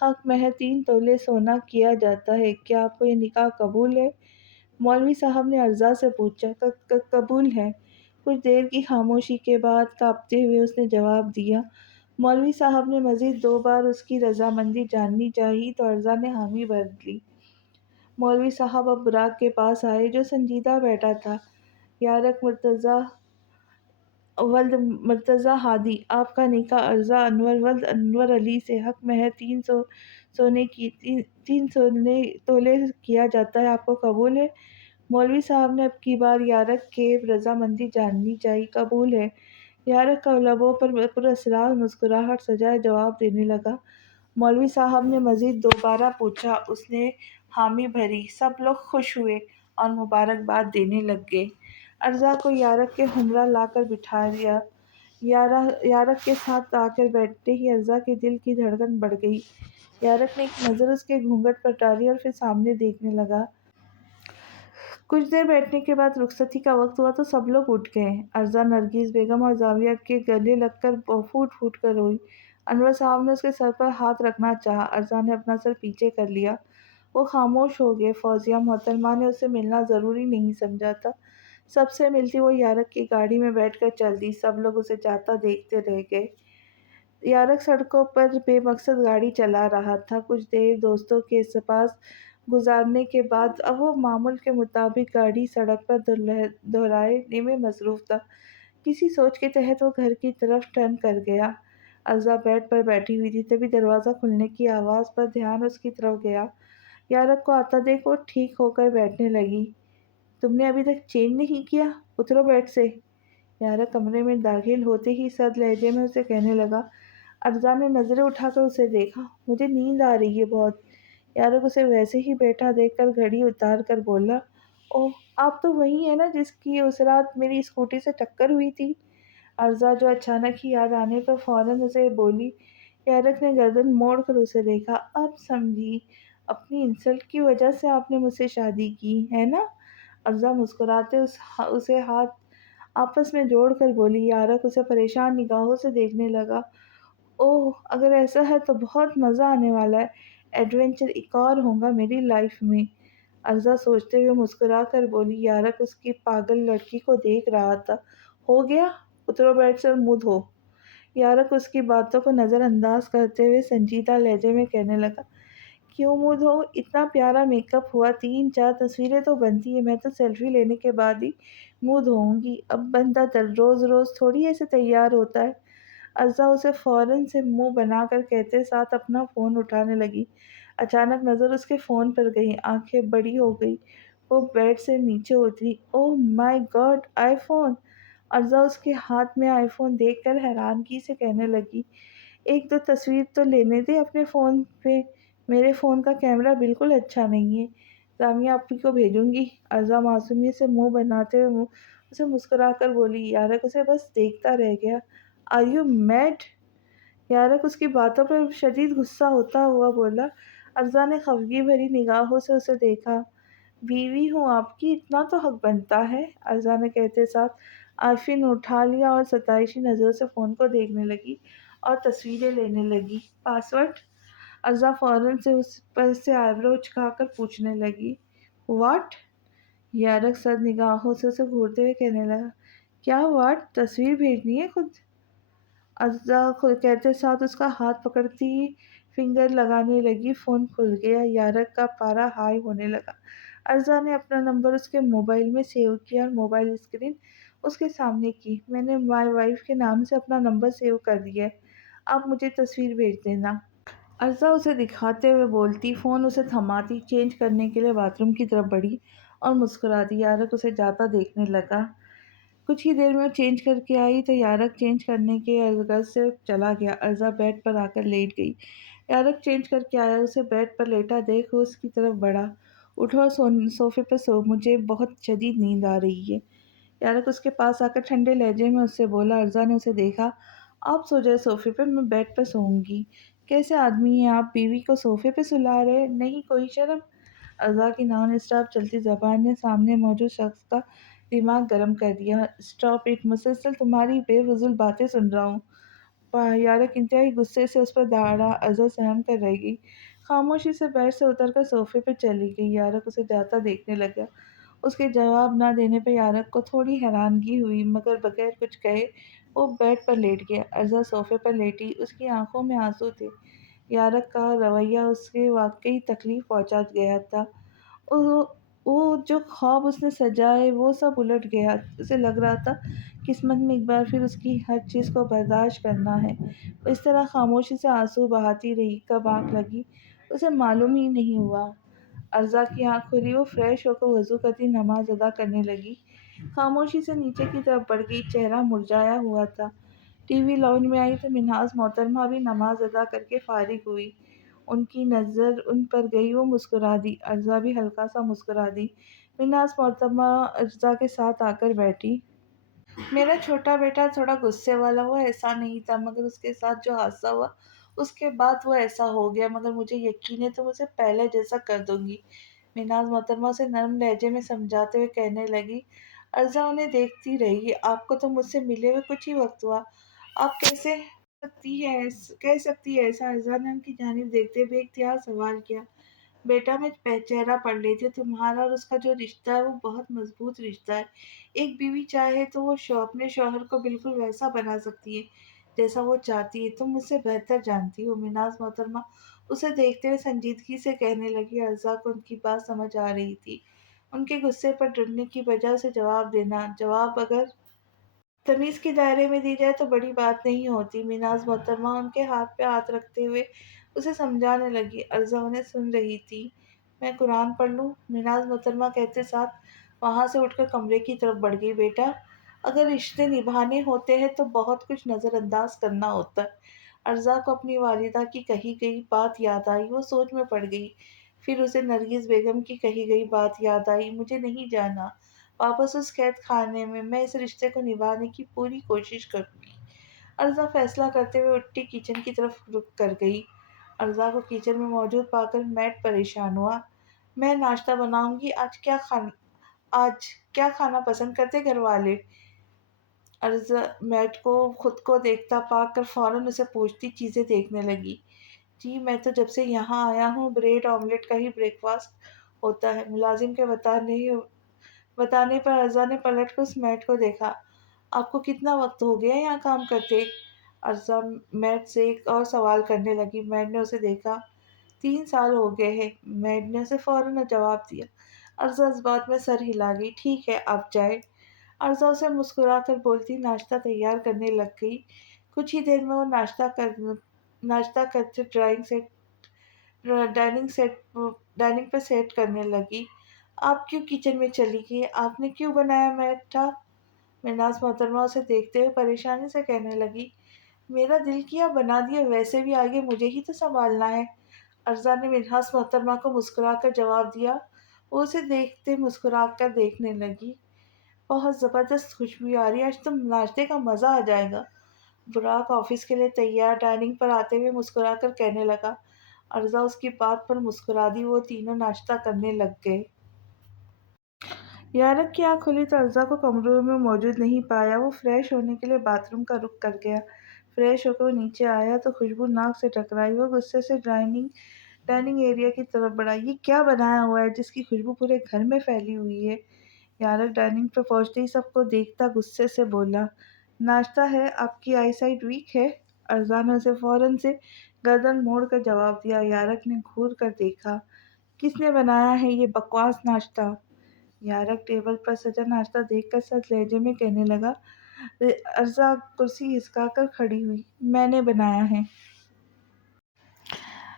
حق مہر 3 تولے سونا کیا جاتا ہے، کیا آپ کو یہ نکاح قبول ہے؟ مولوی صاحب نے ارزا سے پوچھا۔ قبول ہے۔ کچھ دیر کی خاموشی کے بعد کانپتے ہوئے اس نے جواب دیا۔ مولوی صاحب نے مزید 2 بار اس کی رضامندی جاننی چاہی تو ارزا نے حامی بھر لی۔ مولوی صاحب اب براق کے پاس آئے جو سنجیدہ بیٹھا تھا۔ یارق مرتضیٰ ولد مرتضیٰ ہادی، آپ کا نکاح ارزا انور ولد انور علی سے حق مہر 3 تولے کیا جاتا ہے، آپ کو قبول ہے؟ مولوی صاحب نے اب کی بار یارق کے رضامندی جاننی چاہی۔ قبول ہے۔ یارق کا لبوں پر پراسرار مسکراہٹ سجائے جواب دینے لگا۔ مولوی صاحب نے مزید دوبارہ پوچھا۔ اس نے حامی بھری۔ سب لوگ خوش ہوئے اور مبارکباد دینے لگ گئے۔ ارزا کو یارق کے ہمراہ لا کر بٹھایا۔ یارق کے ساتھ آ کر بیٹھتے ہی ارزا کے دل کی دھڑکن بڑھ گئی۔ یارق نے ایک نظر اس کے گھونگھٹ پر ڈالی اور پھر سامنے دیکھنے لگا۔ کچھ دیر بیٹھنے کے بعد رخصتی کا وقت ہوا تو سب لوگ اٹھ گئے۔ ارزا نرگس بیگم اور زامیہ کے گلے لگ کر پھوٹ پھوٹ کر روئی۔ انور صاحب نے اس کے سر پر ہاتھ رکھنا چاہا۔ ارزا نے اپنا سر پیچھے کر لیا۔ وہ خاموش ہو گئے۔ فوزیہ محترمہ نے اسے ملنا ضروری نہیں سمجھا تھا۔ سب سے ملتی وہ یارق کی گاڑی میں بیٹھ کر چل دی۔ سب لوگ اسے جاتا دیکھتے رہ گئے۔ یارق سڑکوں پر بے مقصد گاڑی چلا رہا تھا۔ کچھ دیر دوستوں کے پاس گزارنے کے بعد اب وہ معمول کے مطابق گاڑی سڑک پر دہرانے میں مصروف تھا۔ کسی سوچ کے تحت وہ گھر کی طرف ٹرن کر گیا۔ ارزا بیڈ پر بیٹھی ہوئی تھی، تبھی دروازہ کھلنے کی آواز پر دھیان اس کی طرف گیا۔ یارق کو آتا دیکھ وہ ٹھیک ہو کر بیٹھنے لگی۔ تم نے ابھی تک چینج نہیں کیا؟ اترو بیڈ سے۔ یارق کمرے میں داخل ہوتے ہی سرد لہجے میں اسے کہنے لگا۔ ارزا نے نظریں اٹھا کر اسے دیکھا۔ مجھے نیند آ رہی ہے بہت۔ یارق اسے ویسے ہی بیٹھا دیکھ کر گھڑی اتار کر بولا۔ اوہ، آپ تو وہی ہیں نا جس کی اس رات میری اسکوٹی سے ٹکر ہوئی تھی؟ ارزا جو اچانک ہی یاد آنے پر فوراً اسے بولی۔ یارق نے گردن موڑ کر اسے دیکھا۔ اب سمجھی، اپنی انسلٹ کی وجہ سے آپ نے مجھ سے شادی کی ہے نا؟ ارزا مسکراتے اسے ہاتھ آپس میں جوڑ کر بولی۔ یارق اسے پریشان نگاہوں سے دیکھنے لگا۔ اوہ، اگر ایسا ہے تو بہت مزہ آنے والا ہے۔ ایڈونچر ایک اور ہوگا میری لائف میں۔ ارزا سوچتے ہوئے مسکرا کر بولی۔ یارق اس کی پاگل لڑکی کو دیکھ رہا تھا۔ ہو گیا، اترو بیڈ سے اور منہ دھو۔ یارق اس کی باتوں کو نظر انداز کرتے ہوئے سنجیدہ لہجے میں کہنے لگا۔ کیوں منہ دھو؟ اتنا پیارا میک اپ ہوا، 3-4 تصویریں تو بنتی ہیں، میں تو سیلفی لینے کے بعد ہی منہ دھوؤں گی۔ اب بندہ روز روز تھوڑی ایسے تیار ہوتا ہے۔ ارزا اسے فوراً سے منہ بنا کر کہتے ساتھ اپنا فون اٹھانے لگی۔ اچانک نظر اس کے فون پر گئی، آنکھیں بڑی ہو گئی۔ وہ بیڈ سے نیچے اتری۔ اوہ مائی گاڈ، آئی فون! ارزا اس کے ہاتھ میں آئی فون دیکھ کر حیرانگی سے کہنے لگی۔ 1-2 تصویر تو لینے دے اپنے فون پہ، میرے فون کا کیمرہ بالکل اچھا نہیں ہے، زامیہ آپی کو بھیجوں گی۔ ارزا معصومیت سے منہ بناتے ہوئے اسے مسکرا کر بولی۔ یارق اسے بس دیکھتا رہ گیا۔ Are you mad? یارق اس کی باتوں پر شدید غصہ ہوتا ہوا بولا۔ ارزا نے خفگی بھری نگاہوں سے اسے دیکھا۔ بیوی ہوں آپ کی، اتنا تو حق بنتا ہے، ارزا نے کہتے ساتھ عارفین اٹھا لیا اور ستائشی نظروں سے فون کو دیکھنے لگی اور تصویریں لینے لگی۔ پاسورڈ؟ ارزا فوراً سے اس پر سے آئیبرو اچکا کر پوچھنے لگی۔ واٹ؟ یارک سر نگاہوں سے اسے گھورتے ہوئے کہنے لگا۔ کیا واٹ؟ تصویر بھیجنی ہے خود؟ ارزا کہتے ساتھ اس کا ہاتھ پکڑتی فنگر لگانے لگی۔ فون کھل گیا، یارک کا پارا ہائی ہونے لگا۔ ارزا نے اپنا نمبر اس کے موبائل میں سیو کیا اور موبائل اسکرین اس کے سامنے کی۔ میں نے مائی وائف کے نام سے اپنا نمبر سیو کر دیا ہے، آپ مجھے تصویر بھیج دینا۔ ارزا اسے دکھاتے ہوئے بولتی، فون اسے تھماتی، چینج کرنے کے لیے باتھ روم کی طرف بڑھی اور مسکراتی۔ یارک اسے جاتا دیکھنے لگا۔ کچھ ہی دیر میں وہ چینج کر کے آئی تو یارک چینج کرنے کے غرض سے چلا گیا۔ ارزا بیڈ پر آ کر لیٹ گئی۔ یارک چینج کر کے آیا، اسے بیڈ پر لیٹا دیکھ وہ اس کی طرف بڑھا۔ اٹھو اور صوفے پر سو، مجھے بہت شدید نیند آ رہی ہے۔ یارک اس کے پاس آ کر ٹھنڈے لہجے میں اس سے بولا۔ ارزا نے اسے دیکھا۔ آپ سو جائے صوفے پہ، میں بیڈ پر سوؤں گی۔ کیسے آدمی ہیں آپ، بیوی کو صوفے پہ سلا رہے؟ نہیں کوئی شرم؟ ارزا کی نان اسٹاپ چلتی زبان نے سامنے موجود شخص کا دماغ گرم کر دیا۔ اسٹاپ اٹ، مسلسل تمہاری بے فضول باتیں سن رہا ہوں۔ یارک انتہائی غصے سے اس پر دھاڑا۔ ارزا سہم کر رہ گئی، خاموشی سے بیڈ سے اتر کر صوفے پہ چلی گئی۔ یارک اسے جاتا دیکھنے لگا۔ اس کے جواب نہ دینے پہ یارک کو تھوڑی حیرانگی ہوئی، مگر بغیر کچھ کہے وہ بیڈ پر لیٹ گیا۔ ارزا صوفے پر لیٹی، اس کی آنکھوں میں آنسو تھے۔ یارک کا رویہ اسے واقعی تکلیف پہنچا گیا تھا۔ وہ جو خواب اس نے سجائے وہ سب الٹ گیا۔ اسے لگ رہا تھا قسمت میں ایک بار پھر اس کی ہر چیز کو برداشت کرنا ہے۔ وہ اس طرح خاموشی سے آنسو بہاتی رہی، کب آنکھ لگی اسے معلوم ہی نہیں ہوا۔ ارزا کی آنکھ کھلی، وہ فریش ہو کر وضو کرتی نماز ادا کرنے لگی۔ خاموشی سے نیچے کی طرف بڑھ گئی، چہرہ مرجھایا ہوا تھا۔ ٹی وی لاؤنج میں آئی تو منہاس محترمہ بھی نماز ادا کر کے فارغ ہوئی۔ ان کی نظر ان پر گئی، وہ مسکرا دی۔ ارزا بھی ہلکا سا مسکرا دی۔ منہاس محترمہ ارزا کے ساتھ آ کر بیٹھی۔ میرا چھوٹا بیٹا تھوڑا غصے والا، وہ ایسا نہیں تھا، مگر اس کے ساتھ جو حادثہ ہوا اس کے بعد وہ ایسا ہو گیا، مگر مجھے یقین ہے تم اسے پہلے جیسا کر دوں گی۔ منہاس محترمہ اسے نرم لہجے میں سمجھاتے ہوئے کہنے لگی۔ ارزا انہیں دیکھتی رہی۔ آپ کو تو مجھ سے ملے ہوئے کچھ ہی وقت ہوا، آپ کہہ سکتی ہے ایسا؟ ارزا نے ان کی جانب دیکھتے بے اختیار سوال کیا۔ بیٹا میں چہرہ پڑھ لیتی ہوں، تمہارا اور اس کا جو رشتہ ہے وہ بہت مضبوط رشتہ ہے۔ ایک بیوی چاہے تو وہ اپنے شوہر کو بالکل ویسا بنا سکتی ہے جیسا وہ چاہتی ہے، تم مجھ سے بہتر جانتی ہو۔ منہاس محترمہ اسے دیکھتے ہوئے سنجیدگی سے کہنے لگی۔ ارزا کو ان کی بات سمجھ آ رہی تھی۔ ان کے غصے پر ڈرنے کی بجائے اسے جواب دینا، جواب اگر تمیز کے دائرے میں دی جائے تو بڑی بات نہیں ہوتی۔ منہاس محترمہ ان کے ہاتھ پہ ہاتھ رکھتے ہوئے اسے سمجھانے لگی۔ ارزا انہیں سن رہی تھی۔ میں قرآن پڑھ لوں؟ منہاس محترمہ کہتے ساتھ وہاں سے اٹھ کر کمرے کی طرف بڑھ گئی۔ بیٹا، اگر رشتے نبھانے ہوتے ہیں تو بہت کچھ نظر انداز کرنا ہوتا ہے۔ ارزا کو اپنی والدہ کی کہی گئی بات یاد آئی، وہ سوچ میں پڑ گئی۔ پھر اسے نرگس بیگم کی کہی گئی بات یاد آئی، مجھے نہیں جانا واپس اس قید خانے میں اس رشتے کو نبھانے کی پوری کوشش کروں گی۔ ارزا فیصلہ کرتے ہوئے اٹھتی کچن کی طرف رخ کر گئی۔ ارزا کو کچن میں موجود پا کر میٹ پریشان ہوا۔ میں ناشتہ بناؤں گی، آج کیا کھانا پسند کرتے گھر والے؟ ارزا میٹ کو خود کو دیکھتا پا کر فوراً اسے پوچھتی چیزیں دیکھنے لگی۔ جی میں تو جب سے یہاں آیا ہوں بریڈ آملیٹ کا ہی بریک فاسٹ ہوتا ہے۔ ملازم کے بتانے پر ارزا نے پلٹ کر اس میٹ کو دیکھا۔ آپ کو کتنا وقت ہو گیا یہاں کام کرتے؟ ارزا میٹ سے ایک اور سوال کرنے لگی۔ میٹ نے اسے دیکھا۔ 3 سال ہو گئے ہیں، میٹ نے اسے فوراً جواب دیا۔ ارزا اس بات میں سر ہلا گئی۔ ٹھیک ہے، آپ جائیں۔ ارزا اسے مسکرا کر بولتی ناشتہ تیار کرنے لگ گئی۔ کچھ ہی دیر میں وہ ناشتہ کرتے ڈائننگ پہ سیٹ کرنے لگی۔ آپ کیوں کچن میں چلی گئی؟ آپ نے کیوں بنایا میٹھا؟ منہاس محترمہ اسے دیکھتے ہوئے پریشانی سے کہنے لگی۔ میرا دل کیا بنا دیا، ویسے بھی آگے مجھے ہی تو سنبھالنا ہے۔ ارزا نے منہاس محترمہ کو مسکرا کر جواب دیا۔ وہ اسے دیکھتے مسکرا کر دیکھنے لگی۔ بہت زبردست خوشبو آ رہی ہے، آج تو ناشتے کا مزہ آ جائے گا۔ براق آفس کے لیے تیار ڈائننگ پر آتے ہوئے مسکرا کر کہنے لگا۔ ارزا اس کی بات پر مسکرا دی، وہ تینوں ناشتہ کرنے لگ گئے۔ یارک کی آنکھ کھلی تو ارزا کو کمرے میں موجود نہیں پایا۔ وہ فریش ہونے کے لیے باتھ روم کا رخ کر گیا۔ فریش ہو کر وہ نیچے آیا تو خوشبو ناک سے ٹکرائی۔ وہ غصے سے ڈائننگ ایریا کی طرف بڑھا۔ یہ کیا بنایا ہوا ہے جس کی خوشبو پورے گھر میں پھیلی ہوئی ہے؟ یارک ڈائننگ پہ پہنچتے ہی سب کو دیکھتا غصے سے بولا، ناشتہ ہے، آپ کی آئی سائٹ ویک ہے؟ ارزا نے اسے فوراً سے گردن موڑ کر جواب دیا۔ یارک نے گھور کر دیکھا، کس نے بنایا ہے یہ بکواس ناشتہ؟ یارک ٹیبل پر سجا ناشتہ دیکھ کر سخت لہجے میں کہنے لگا۔ ارزا کرسی ہسکا کر کھڑی ہوئی، میں نے بنایا ہے۔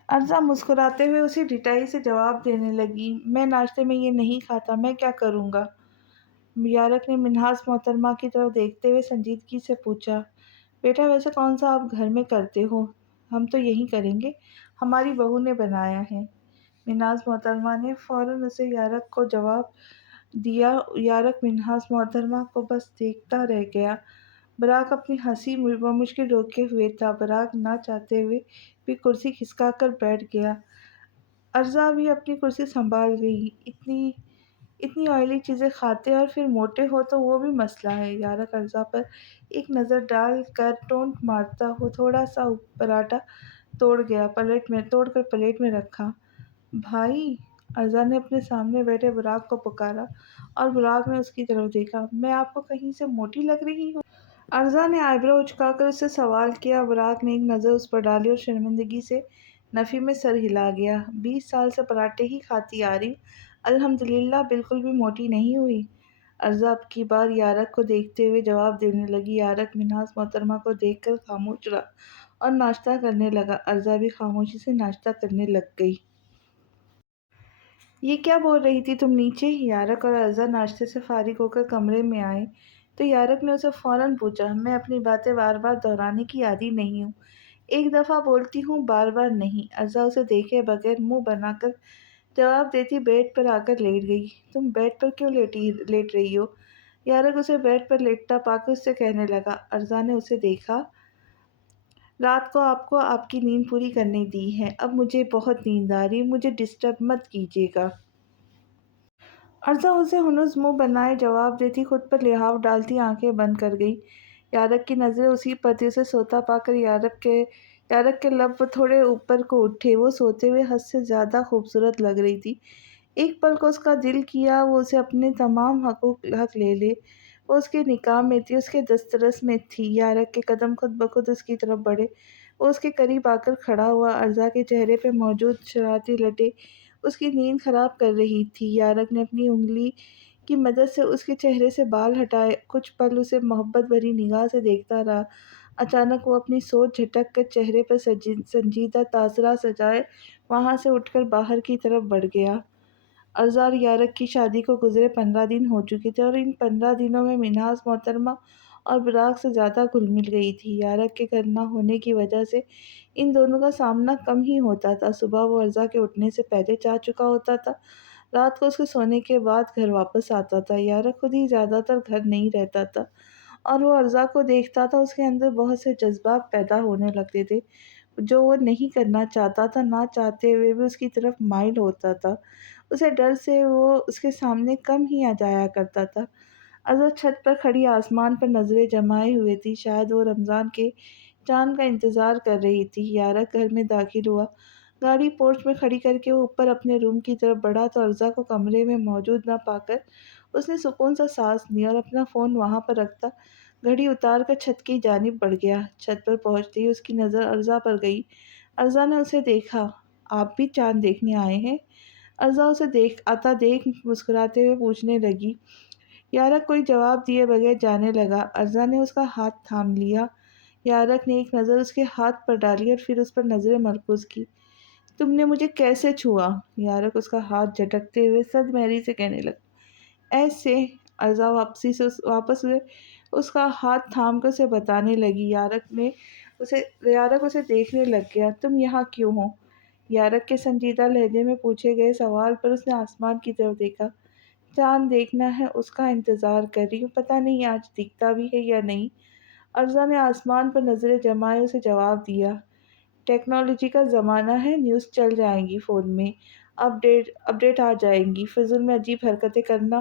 ارزا مسکراتے ہوئے اسی ڈٹائی سے جواب دینے لگی، میں ناشتے میں یہ نہیں کھاتا، میں کیا کروں گا؟ یارک نے منہاس محترمہ کی طرف دیکھتے ہوئے سنجیدگی سے پوچھا، بیٹا ویسے کون سا آپ گھر میں کرتے ہو؟ ہم تو یہی کریں گے، ہماری بہو نے بنایا ہے۔ منہاس محترمہ نے فوراً اسے یارک کو جواب دیا۔ یارک منہاس محترمہ کو بس دیکھتا رہ گیا۔ براق اپنی ہنسی بمشکل روکے ہوئے تھا۔ براق نہ چاہتے ہوئے بھی کرسی کھسکا کر بیٹھ گیا۔ ارزا بھی اپنی کرسی سنبھال گئی۔ اتنی آئلی چیزیں کھاتے اور پھر موٹے ہو تو وہ بھی مسئلہ ہے۔ یارک ارزا پر ایک نظر ڈال کر ٹونک مارتا ہو تھوڑا سا پراٹھا توڑ کر پلیٹ میں رکھا۔ بھائی، ارزا نے اپنے سامنے بیٹھے براق کو پکارا اور براق نے اس کی طرف دیکھا، میں آپ کو کہیں سے موٹی لگ رہی ہوں؟ ارزا نے آئی برو اچکا کر اس سے سوال کیا۔ براق نے ایک نظر اس پر ڈالی اور شرمندگی سے نفی میں سر ہلا گیا۔ 20 سال سے پراٹھے ہی کھاتی آ رہی ہوں، الحمدللہ بالکل بھی موٹی نہیں ہوئی۔ ارزا اب کی بار یارک کو دیکھتے ہوئے جواب دینے لگی۔ یارک منہاس محترمہ کو دیکھ کر خاموش رہا اور ناشتہ کرنے لگا۔ ارزا بھی خاموشی سے ناشتہ کرنے لگ گئی۔ یہ کیا بول رہی تھی تم نیچے؟ یارک اور ارزا ناشتے سے فارغ ہو کر کمرے میں آئے تو یارک نے اسے فوراً پوچھا، میں اپنی باتیں بار بار دہرانے کی عادی نہیں ہوں، ایک دفعہ بولتی ہوں، بار بار نہیں۔ ارزا اسے دیکھے بغیر منہ بنا کر جواب دیتی بیڈ پر آ کر لیٹ گئی۔ تم بیڈ پر کیوں لیٹ رہی ہو؟ یارک اسے بیڈ پر لیٹتا پا کر اس سے کہنے لگا۔ ارزا نے اسے دیکھا، رات کو آپ کی نیند پوری کرنے دی ہے، اب مجھے بہت نیند آ رہی، مجھے ڈسٹرب مت کیجیے گا۔ ارزا اسے ہنوز منہ بنائے جواب دیتی خود پر لحاف ڈالتی آنکھیں بند کر گئی۔ یارک کی نظریں اسی پر تھی۔ اسے سوتا پا کر یارک کے لب تھوڑے اوپر کو اٹھے۔ وہ سوتے ہوئے حد سے زیادہ خوبصورت لگ رہی تھی۔ ایک پل کو اس کا دل کیا وہ اسے اپنے تمام حق لے لے۔ وہ اس کے نکاح میں تھی، اس کے دسترس میں تھی۔ یارک کے قدم خود بخود اس کی طرف بڑھے۔ وہ اس کے قریب آ کر کھڑا ہوا۔ ارزا کے چہرے پہ موجود شرارتی لٹیں اس کی نیند خراب کر رہی تھی۔ یارک نے اپنی انگلی کی مدد سے اس کے چہرے سے بال ہٹائے، کچھ پل اسے محبت بھری نگاہ سے دیکھتا رہا۔ اچانک وہ اپنی سوچ جھٹک کر چہرے پر سنجیدہ تاثرات سجائے وہاں سے اٹھ کر باہر کی طرف بڑھ گیا۔ ارزا اور یارک کی شادی کو گزرے 15 دن ہو چکے تھے اور ان 15 دنوں میں منہاس محترمہ اور براق سے زیادہ گھل مل گئی تھی۔ یارک کے گھر نہ ہونے کی وجہ سے ان دونوں کا سامنا کم ہی ہوتا تھا۔ صبح وہ ارزا کے اٹھنے سے پہلے جا چکا ہوتا تھا، رات کو اس کے سونے کے بعد گھر واپس آتا تھا۔ یارک خود ہی زیادہ تر گھر نہیں رہتا تھا اور وہ ارزا کو دیکھتا تھا، اس کے اندر بہت سے جذبات پیدا ہونے لگتے تھے جو وہ نہیں کرنا چاہتا تھا، نہ چاہتے ہوئے بھی اس کی طرف مائل ہوتا تھا۔ اسے ڈر سے وہ اس کے سامنے کم ہی آ جایا کرتا تھا۔ ارزا چھت پر کھڑی آسمان پر نظریں جمائے ہوئے تھی، شاید وہ رمضان کے چاند کا انتظار کر رہی تھی۔ یارک گھر میں داخل ہوا۔ گاڑی پورچ میں کھڑی کر کے وہ اوپر اپنے روم کی طرف بڑھا تو ارزا کو کمرے میں موجود نہ پا کر اس نے سکون سے سانس لی اور اپنا فون وہاں پر رکھتا گھڑی اتار کر چھت کی جانب بڑھ گیا۔ چھت پر پہنچتے ہی اس کی نظر ارزا پر گئی۔ ارزا نے اسے دیکھا، آپ بھی چاند دیکھنے آئے ہیں؟ ارزا اسے آتا دیکھ مسکراتے ہوئے پوچھنے لگی۔ یارک کوئی جواب دیے بغیر جانے لگا۔ ارزا نے اس کا ہاتھ تھام لیا۔ یارک نے ایک نظر اس کے ہاتھ پر ڈالی اور پھر اس پر نظریں مرکوز کی۔ تم نے مجھے کیسے چھوا؟ یارک اس کا ہاتھ جھٹکتے ہوئے صد مہری سے کہنے لگا۔ ایسے۔ ارزا واپس ہوئے اس کا ہاتھ تھام کر اسے بتانے لگی۔ یارک اسے دیکھنے لگ گیا۔ تم یہاں کیوں ہو؟ یارک کے سنجیدہ لہجے میں پوچھے گئے سوال پر اس نے آسمان کی طرف دیکھا۔ چاند دیکھنا ہے، اس کا انتظار کر رہی ہوں، پتہ نہیں آج دکھتا بھی ہے یا نہیں۔ ارزا نے آسمان پر نظریں جمائے اسے جواب دیا۔ ٹیکنالوجی کا زمانہ ہے، نیوز چل جائیں گی فون میں، اپڈیٹ آ جائیں گی، فضول میں عجیب حرکتیں کرنا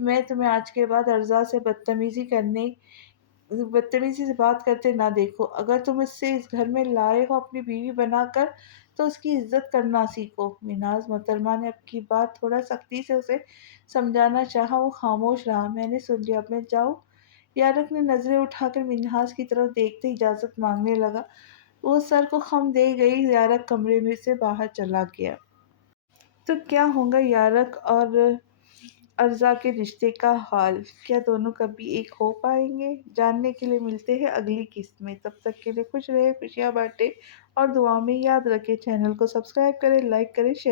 میں تمہیں آج کے بعد ارزا سے بدتمیزی سے بات کرتے نہ دیکھو۔ اگر تم اس سے اس گھر میں لائے ہو اپنی بیوی بنا کر تو اس کی عزت کرنا سیکھو۔ مناز محترمہ نے اب کی بات تھوڑا سختی سے اسے سمجھانا چاہا، وہ خاموش رہا۔ میں نے سن لیا، اب میں جاؤں؟ یارک نے نظریں اٹھا کر منہاس کی طرف دیکھتے اجازت مانگنے لگا۔ وہ سر کو خم دے گئی۔ یارک کمرے میں سے باہر چلا گیا۔ تو کیا ہوگا یارک اور ارزا کے رشتے کا حال؟ کیا دونوں کبھی ایک ہو پائیں گے؟ جاننے کے لیے ملتے ہیں اگلی قسط میں۔ تب تک کے لیے خوش رہے، خوشیاں بانٹے اور دعا میں یاد رکھے۔ چینل کو سبسکرائب کریں، لائک کریں، شیئر